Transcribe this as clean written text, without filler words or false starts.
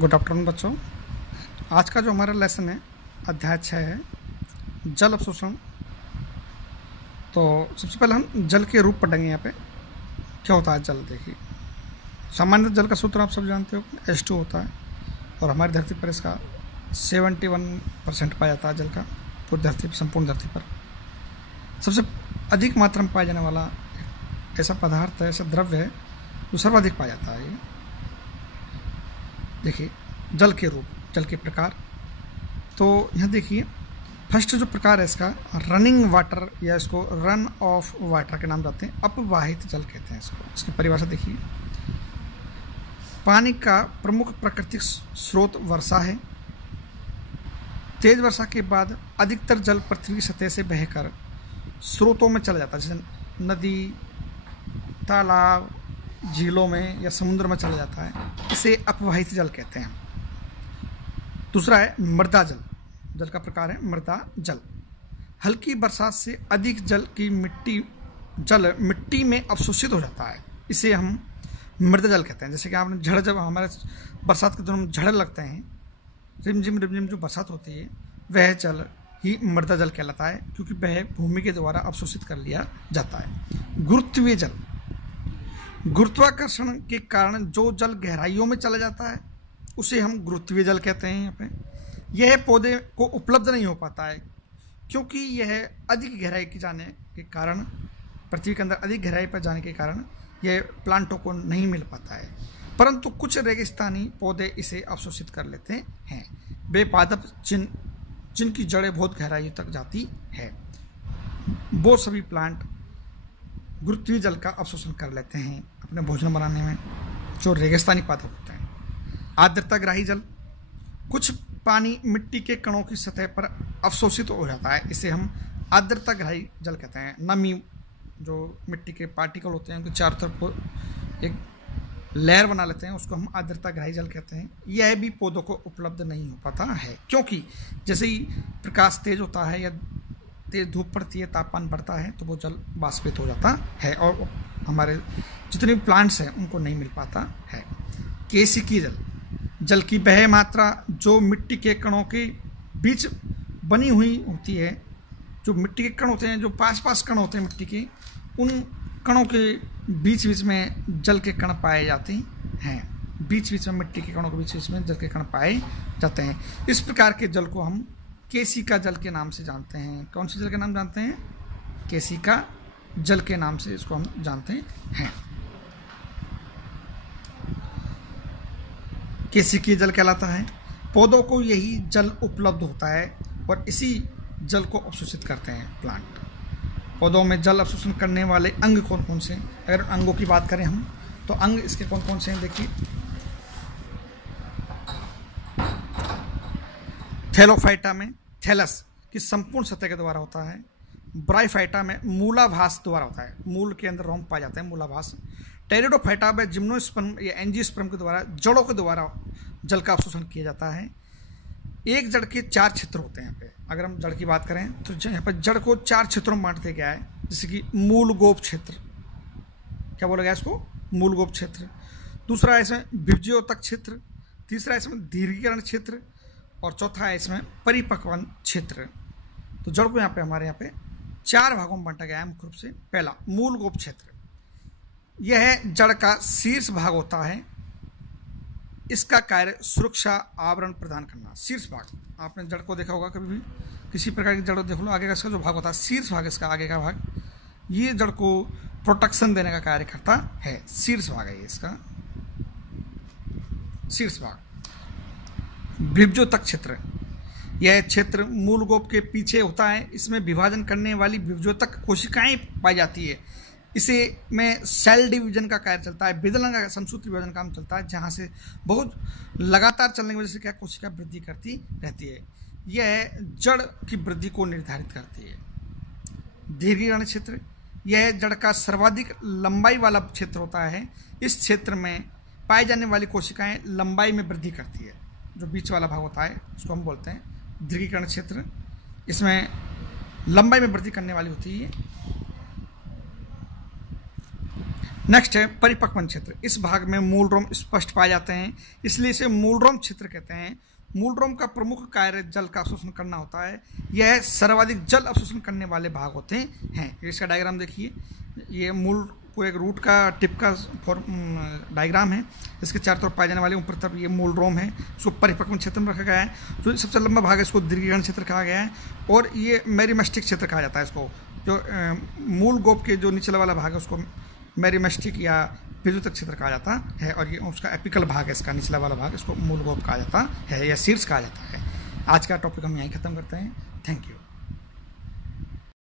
Good afternoon बच्चों। आज का जो हमारा लेसन है अध्याय 6 है जल अवशोषण। तो सबसे पहले हम जल के रूप पढ़ेंगे। यहाँ पे क्या होता है जल। देखिए, सामान्य जल का सूत्र आप सब जानते हो, H2 होता है और हमारी धरती पर इसका 71% पाया जाता है जल का, पूरी धरती, संपूर्ण धरती पर। सबसे अधिक मात्रा में पाया जाने वाला ऐसा पदार्थ है, ऐसा द्रव्य है जो सर्वाधिक पाया जाता है। ये देखिए जल के रूप, जल के प्रकार। तो यहाँ देखिए फर्स्ट जो प्रकार है इसका रनिंग वाटर, या इसको रन ऑफ वाटर के नाम जाते हैं, अपवाहित जल कहते हैं इसको। इसकी परिभाषा देखिए, पानी का प्रमुख प्राकृतिक स्रोत वर्षा है। तेज वर्षा के बाद अधिकतर जल पृथ्वी की सतह से बहकर स्रोतों में चला जाता है, जैसे नदी, तालाब, झीलों में या समुद्र में चला जाता है। इसे अपवाहित जल कहते हैं। दूसरा है मृदा जल। जल का प्रकार है मृदा जल। हल्की बरसात से अधिक जल मिट्टी में अवशोषित हो जाता है, इसे हम मृदा जल कहते हैं। जैसे कि आपने झड़, जब हमारे बरसात के दिनों में झड़ लगते हैं, रिमझिम जो बरसात होती है, वह जल ही मृदा जल कहलाता है, क्योंकि वह भूमि के द्वारा अवशोषित कर लिया जाता है। गुरुत्वीय जल, गुरुत्वाकर्षण के कारण जो जल गहराइयों में चला जाता है उसे हम गुरुत्वीय जल कहते हैं। यहाँ पे यह पौधे को उपलब्ध नहीं हो पाता है, क्योंकि यह अधिक गहराई के जाने के कारण, पृथ्वी के अंदर अधिक गहराई पर जाने के कारण यह प्लांटों को नहीं मिल पाता है। परंतु कुछ रेगिस्तानी पौधे इसे अवशोषित कर लेते हैं। बेपादप जिनकी जड़ें बहुत गहराई तक जाती है, वो सभी प्लांट गुरुत्वीय जल का अवशोषण कर लेते हैं अपने भोजन बनाने में, जो रेगिस्तानी पादप होते हैं। आर्द्रताग्राही जल, कुछ पानी मिट्टी के कणों की सतह पर अवशोषित हो जाता है, इसे हम आर्द्रताग्राही जल कहते हैं। नमी, जो मिट्टी के पार्टिकल होते हैं उनके चारों तरफ एक लेयर बना लेते हैं, उसको हम आर्द्रताग्राही जल कहते हैं। यह भी पौधों को उपलब्ध नहीं हो पाता है, क्योंकि जैसे ही प्रकाश तेज होता है या तेज धूप पड़ती है, तापमान बढ़ता है, तो वो जल वाष्पित हो जाता है और हमारे जितने भी प्लांट्स हैं उनको नहीं मिल पाता है। केशिकीय जल, जल की वह मात्रा जो मिट्टी के कणों के बीच बनी हुई होती है। जो मिट्टी के कण होते हैं, जो पास कण होते हैं मिट्टी के, उन कणों के बीच में जल के कण पाए जाते हैं। बीच में मिट्टी के कणों के बीच में जल के कण पाए जाते हैं। इस प्रकार के जल को हम केशिका जल के नाम से जानते हैं। कौन से जल के नाम जानते हैं? केशिका जल के नाम से इसको हम जानते हैं। केशिकीय जल कहलाता है। पौधों को यही जल उपलब्ध होता है और इसी जल को अवशोषित करते हैं प्लांट। पौधों में जल अवशोषण करने वाले अंग कौन कौन से? अगर अंगों की बात करें हम, तो अंग इसके कौन कौन से हैं? देखिए, थैलोफाइटा में थैलस की संपूर्ण सतह के द्वारा होता है। ब्राइफाइटा में मूलाभास द्वारा होता है, मूल के अंदर रोम पाए जाते हैं, मूलाभास। टेरिडोफाइटा में जिम्नोस्पर्म या एंजियोस्पर्म के द्वारा, जड़ों के द्वारा जल का अवशोषण किया जाता है। एक जड़ के 4 क्षेत्र होते हैं। यहाँ पे अगर हम जड़ की बात करें तो यहाँ पर जड़ को 4 क्षेत्रों में बांट दिया गया है, जैसे कि मूलगोप क्षेत्र, क्या बोला गया इसको? मूलगोप क्षेत्र। दूसरा है इसमें विभज्योतक क्षेत्र, तीसरा है इसमें दीर्घीकरण क्षेत्र, और चौथा है इसमें परिपक्वन क्षेत्र। तो जड़ को हमारे यहाँ पे 4 भागों में बांटा गया है मुख्य रूप से। पहला मूलगोप क्षेत्र, यह जड़ का शीर्ष भाग होता है। इसका कार्य सुरक्षा आवरण प्रदान करना। शीर्ष भाग, आपने जड़ को देखा होगा कभी भी, किसी प्रकार की जड़ देख लो, आगे का इसका जो भाग होता है, शीर्ष भाग, इसका आगे का भाग, ये जड़ को प्रोटेक्शन देने का कार्य करता है। शीर्ष भाग है ये इसका शीर्ष भाग। विभज्योतक क्षेत्र, यह क्षेत्र मूलगोप के पीछे होता है। इसमें विभाजन करने वाली विभज्योतक कोशिकाएं पाई जाती है। इसे में सेल डिवीजन का कार्य चलता है, विदलन का संसूत्र विभाजन काम चलता है, जहां से बहुत लगातार चलने की वजह से क्या कोशिका वृद्धि करती रहती है। यह जड़ की वृद्धि को निर्धारित करती है। दीर्घीकरण क्षेत्र, यह जड़ का सर्वाधिक लंबाई वाला क्षेत्र होता है। इस क्षेत्र में पाई जाने वाली कोशिकाएं लंबाई में वृद्धि करती है। जो बीच वाला भाग होता है उसको हम बोलते हैं दीर्घीकरण क्षेत्र। इसमें लंबाई में वृद्धि करने वाली होती है। नेक्स्ट है परिपक्वन क्षेत्र। इस भाग में मूलरोम स्पष्ट पाए जाते हैं, इसलिए इसे मूलरोम क्षेत्र कहते हैं। मूलरोम का प्रमुख कार्य जल का अवशोषण करना होता है। यह सर्वाधिक जल अवशोषण करने वाले भाग होते हैं। इसका डायग्राम देखिए, ये मूल को एक रूट का टिप का डायग्राम है। इसके चारों तरफ पाए जाने वाले ऊपर तरफ ये मूलरोम है, इसको परिपक्वन क्षेत्र में रखा गया है। जो सबसे लंबा भाग है इसको दीर्घीकरण क्षेत्र कहा गया है, और ये मेरिमेस्टिक क्षेत्र कहा जाता है इसको। जो मूल गोप के जो निचला वाला भाग है उसको मेरिमेस्टिक या विद्युतक क्षेत्र कहा जाता है, और ये उसका एपिकल भाग है, इसका निचला वाला भाग, इसको मूल गोप कहा जाता है या शीर्ष कहा जाता है। आज का टॉपिक हम यहीं खत्म करते हैं। Thank you.